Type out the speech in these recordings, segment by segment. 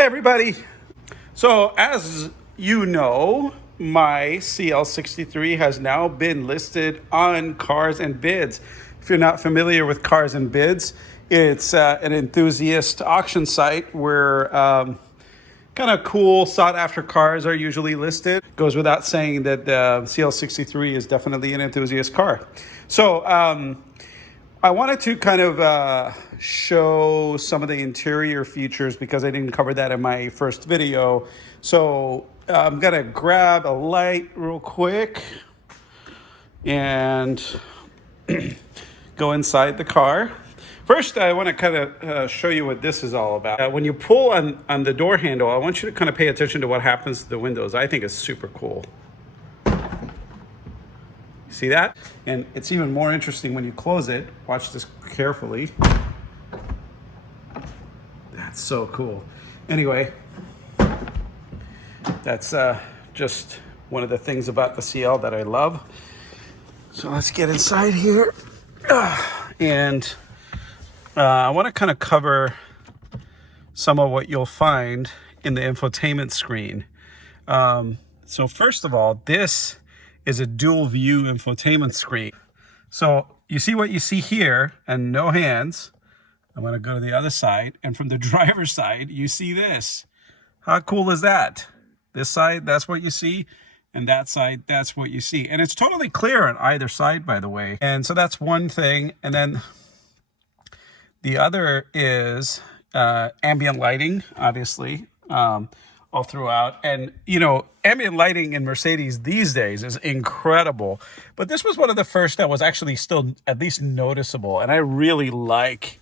Hey everybody. So as you know, my CL63 has now been listed on Cars and Bids. If you're not familiar with Cars and Bids, it's an enthusiast auction site where kind of cool sought after cars are usually listed. Goes without saying that the CL63 is definitely an enthusiast car. So I wanted to kind of show some of the interior features because I didn't cover that in my first video. So I'm gonna grab a light real quick and go inside the car. First, I want to kind of show you what this is all about. When you pull on the door handle, I want you to kind of pay attention to what happens to the windows. I think it's super cool. See that? And it's even more interesting when you close it. Watch this carefully. That's so cool. Anyway, that's just one of the things about the CL that I love. So let's get inside here. And I want to kind of cover some of what you'll find in the infotainment screen. So first of all, this is a dual view infotainment screen. So you see what you see here and no hands. I'm going to go to the other side, and from the driver's side, you see this. How cool is that? This side, that's what you see, and that side, that's what you see. And it's totally clear on either side, by the way. And so that's one thing. And then the other is ambient lighting, obviously, all throughout. And, you know, ambient lighting in Mercedes these days is incredible. But this was one of the first that was actually still at least noticeable. And I really like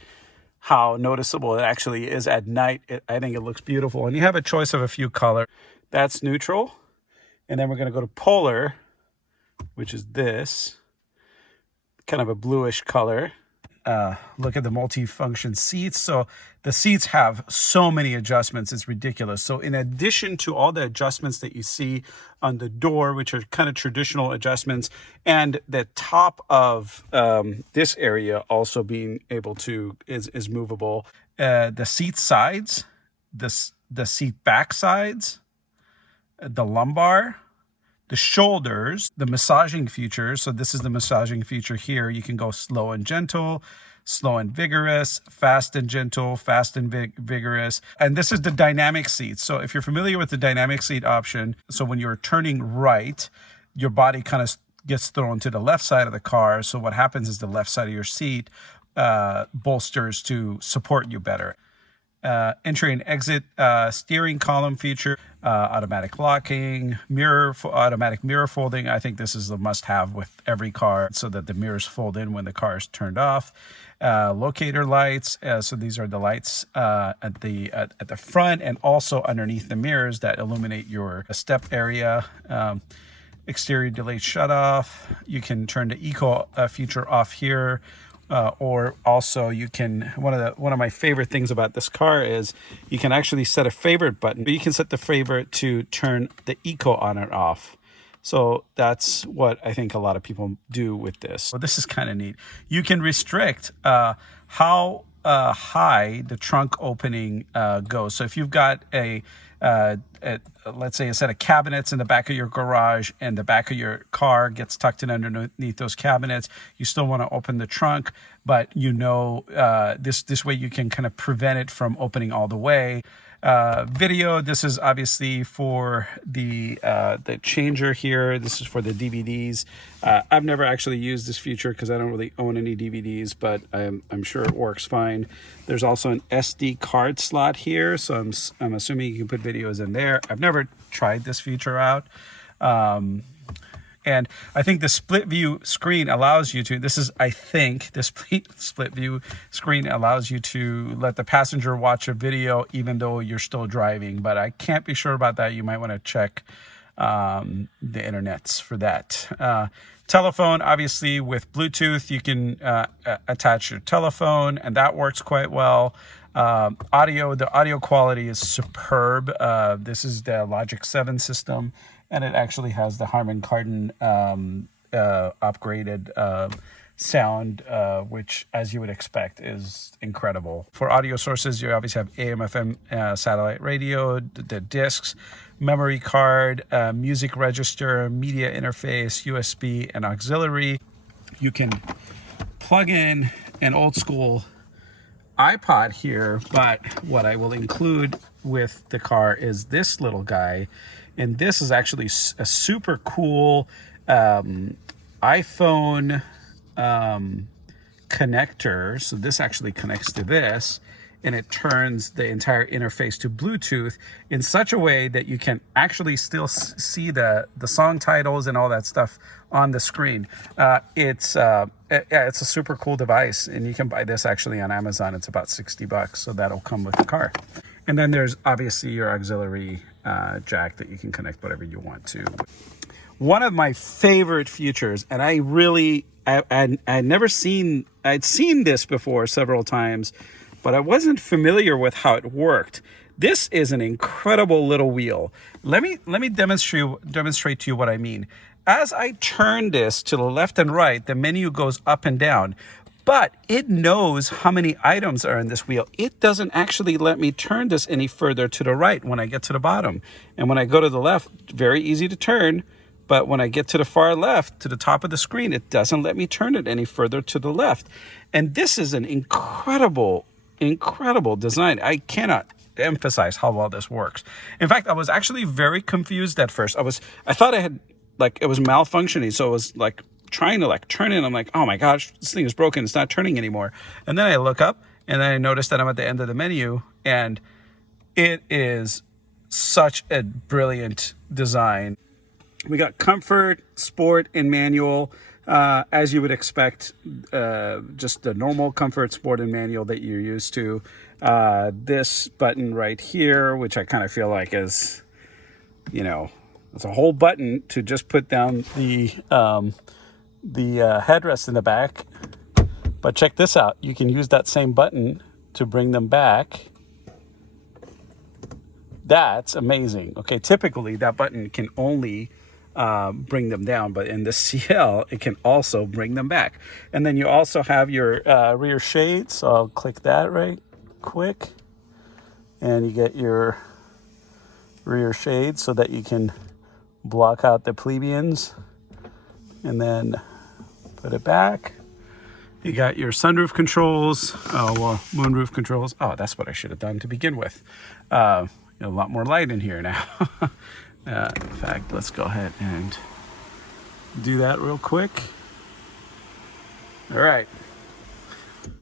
how noticeable it actually is at night. I think it looks beautiful. And you have a choice of a few colors. That's neutral. And then we're going to go to polar, which is this, kind of a bluish color. Look at the multi-function seats. So the seats have so many adjustments, it's ridiculous. So in addition to all the adjustments that you see on the door, which are kind of traditional adjustments, and the top of this area also being able to, is movable. The seat sides, the seat back sides, the lumbar, the shoulders, the massaging features. So this is the massaging feature here. You can go slow and gentle, slow and vigorous, fast and gentle, fast and vigorous. And this is the dynamic seat. So if you're familiar with the dynamic seat option, so when you're turning right, your body kind of gets thrown to the left side of the car. So what happens is the left side of your seat bolsters to support you better. Entry and exit steering column feature, automatic locking, automatic mirror folding. I think this is a must-have with every car so that the mirrors fold in when the car is turned off. Locator lights. So these are the lights at the front and also underneath the mirrors that illuminate your step area. Exterior delayed shutoff. You can turn the eco feature off here. Or also you can, one of my favorite things about this car is you can actually set a favorite button. You can set the favorite to turn the eco on or off. So that's what I think a lot of people do with this. So this is kind of neat. You can restrict how high the trunk opening goes. So if you've got let's say a set of cabinets in the back of your garage and the back of your car gets tucked in underneath those cabinets, you still want to open the trunk, but you know this way you can kind of prevent it from opening all the way. Video, this is obviously for the changer here. This is for the DVDs. I've never actually used this feature because I don't really own any DVDs, but I'm sure it works fine. There's also an SD card slot here, so I'm assuming you can put videos in there. I've never tried this feature out. And I think the split view screen allows you to, the split view screen allows you to let the passenger watch a video even though you're still driving. But I can't be sure about that. You might want to check the internets for that. Telephone, obviously with Bluetooth, you can attach your telephone and that works quite well. Audio, the audio quality is superb. This is the Logic 7 system. And it actually has the Harman Kardon upgraded sound, which, as you would expect, is incredible. For audio sources, you obviously have AM, FM, satellite radio, the discs, memory card, music register, media interface, USB, and auxiliary. You can plug in an old school iPod here, but what I will include with the car is this little guy, and this is actually a super cool iPhone connector. So this actually connects to this, and it turns the entire interface to Bluetooth in such a way that you can actually still see the song titles and all that stuff on the screen. It's a super cool device, and you can buy this actually on Amazon. It's about $60, so that'll come with the car. And then there's obviously your auxiliary jack that you can connect whatever you want to. One of my favorite features, and I'd seen this before several times, but I wasn't familiar with how it worked. This is an incredible little wheel. Let me demonstrate to you what I mean. As I turn this to the left and right, the menu goes up and down, but it knows how many items are in this wheel. It doesn't actually let me turn this any further to the right when I get to the bottom. And when I go to the left, very easy to turn. But when I get to the far left, to the top of the screen, it doesn't let me turn it any further to the left. And this is an incredible design. I cannot emphasize how well this works. In fact, I was actually very confused at first. I thought I had, it was malfunctioning. So I was trying to turn it. I'm like, oh my gosh, this thing is broken. It's not turning anymore. And then I look up and then I notice that I'm at the end of the menu, and it is such a brilliant design. We got comfort, sport, and manual, as you would expect, just the normal comfort, sport, and manual that you're used to. This button right here, which I kind of feel like is, it's a whole button to just put down the headrest in the back. But check this out. You can use that same button to bring them back. That's amazing. Okay, typically that button can only bring them down, but in the CL it can also bring them back. And then you also have your rear shades, so I'll click that right quick, and you get your rear shades so that you can block out the plebeians, and then put it back. You got your sunroof controls, moonroof controls. Oh, that's what I should have done to begin with. A lot more light in here now. In fact, let's go ahead and do that real quick. All right.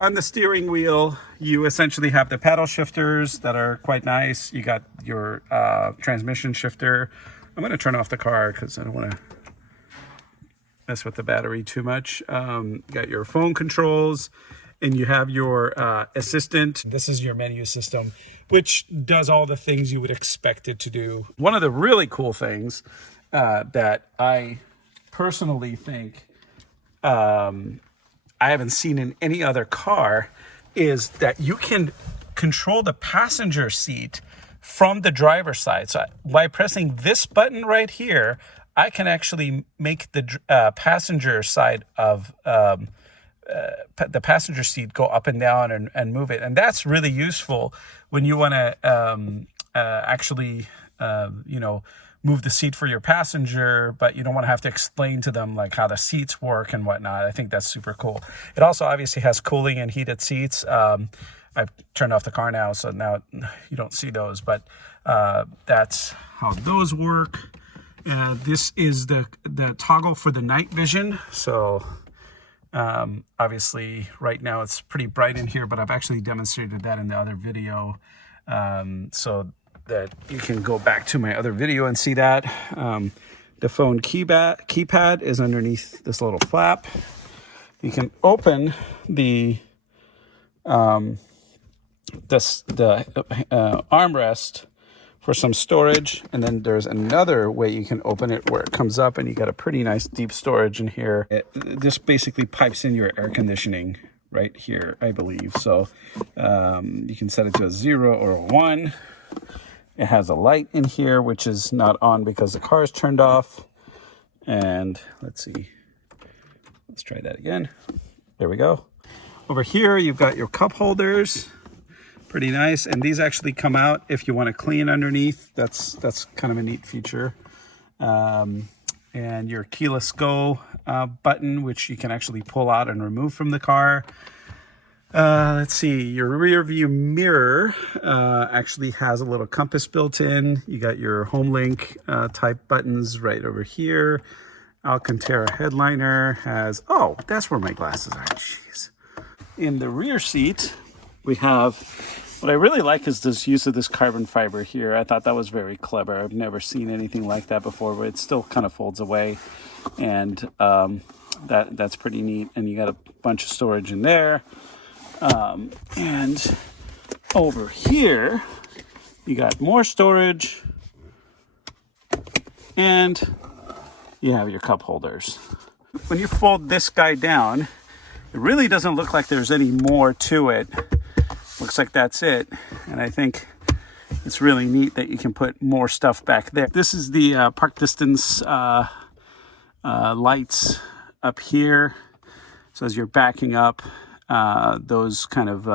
On the steering wheel, you essentially have the paddle shifters that are quite nice. You got your transmission shifter. I'm going to turn off the car because I don't want to mess with the battery too much. You got your phone controls, and you have your assistant. This is your menu system, which does all the things you would expect it to do. One of the really cool things that I personally think I haven't seen in any other car is that you can control the passenger seat from the driver's side. So by pressing this button right here, I can actually make the passenger side of the passenger seat go up and down and move it. And that's really useful when you want to actually, move the seat for your passenger, but you don't want to have to explain to them how the seats work and whatnot. I think that's super cool. It also obviously has cooling and heated seats. I've turned off the car now, so now you don't see those, but that's how those work. This is the toggle for the night vision. So obviously right now it's pretty bright in here, but I've actually demonstrated that in the other video, so that you can go back to my other video and see that. The phone keypad is underneath this little flap. You can open the armrest for some storage, and then there's another way you can open it where it comes up and you got a pretty nice deep storage in here. This basically pipes in your air conditioning right here, I believe. So you can set it to a 0 or a 1. It has a light in here, which is not on because the car is turned off. And let's see, let's try that again. There we go. Over here, you've got your cup holders. Pretty nice. And these actually come out if you want to clean underneath. That's kind of a neat feature. And your keyless go button, which you can actually pull out and remove from the car. Let's see, your rear view mirror actually has a little compass built in. You got your home link type buttons right over here. Alcantara headliner has, oh, that's where my glasses are, jeez. In the rear seat, we have, what I really like is this use of this carbon fiber here. I thought that was very clever. I've never seen anything like that before, but it still kind of folds away. And that's pretty neat. And you got a bunch of storage in there. And over here, you got more storage and you have your cup holders. When you fold this guy down, it really doesn't look like there's any more to it. Looks like that's it. And I think it's really neat that you can put more stuff back there. This is the park distance lights up here. So as you're backing up, those kind of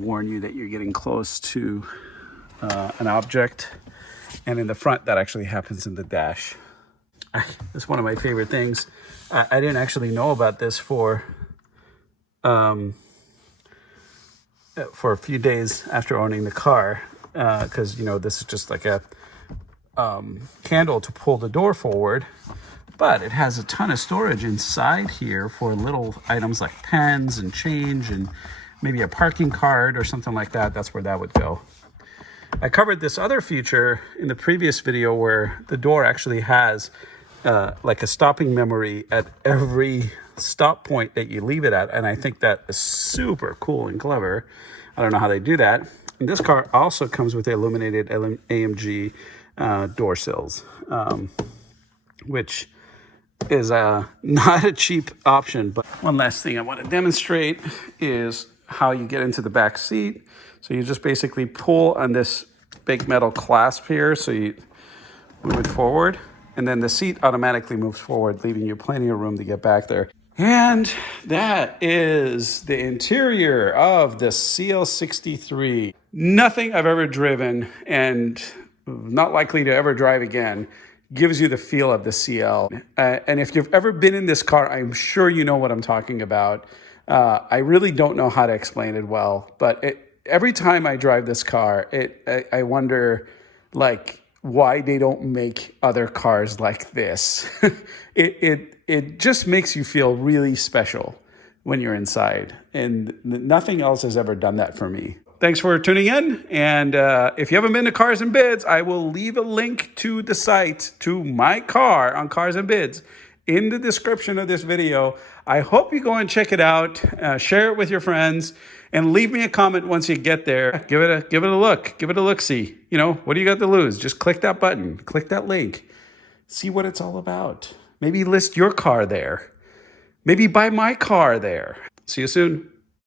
warn you that you're getting close to an object. And in the front, that actually happens in the dash. It's one of my favorite things. I didn't actually know about this for a few days after owning the car, because, you know, this is just like a handle to pull the door forward. But it has a ton of storage inside here for little items like pens and change and maybe a parking card or something like that. That's where that would go. I covered this other feature in the previous video where the door actually has like a stopping memory at every stop point that you leave it at. And I think that is super cool and clever. I don't know how they do that. And this car also comes with illuminated AMG door sills, which is not a cheap option. But one last thing I want to demonstrate is how you get into the back seat. So you just basically pull on this big metal clasp here. So you move it forward and then the seat automatically moves forward, leaving you plenty of room to get back there. And that is the interior of the CL63. Nothing I've ever driven and not likely to ever drive again gives you the feel of the CL. And if you've ever been in this car, I'm sure you know what I'm talking about. I really don't know how to explain it well, but every time I drive this car, I wonder, like, why they don't make other cars like this. It just makes you feel really special when you're inside, and nothing else has ever done that for me. Thanks for tuning in, and if you haven't been to Cars and Bids, I will leave a link to the site, to my car on Cars and Bids, in the description of this video. I hope you go and check it out, share it with your friends, and leave me a comment once you get there. Give it a look, give it a look-see. You know, what do you got to lose? Just click that button, click that link, see what it's all about. Maybe list your car there. Maybe buy my car there. See you soon.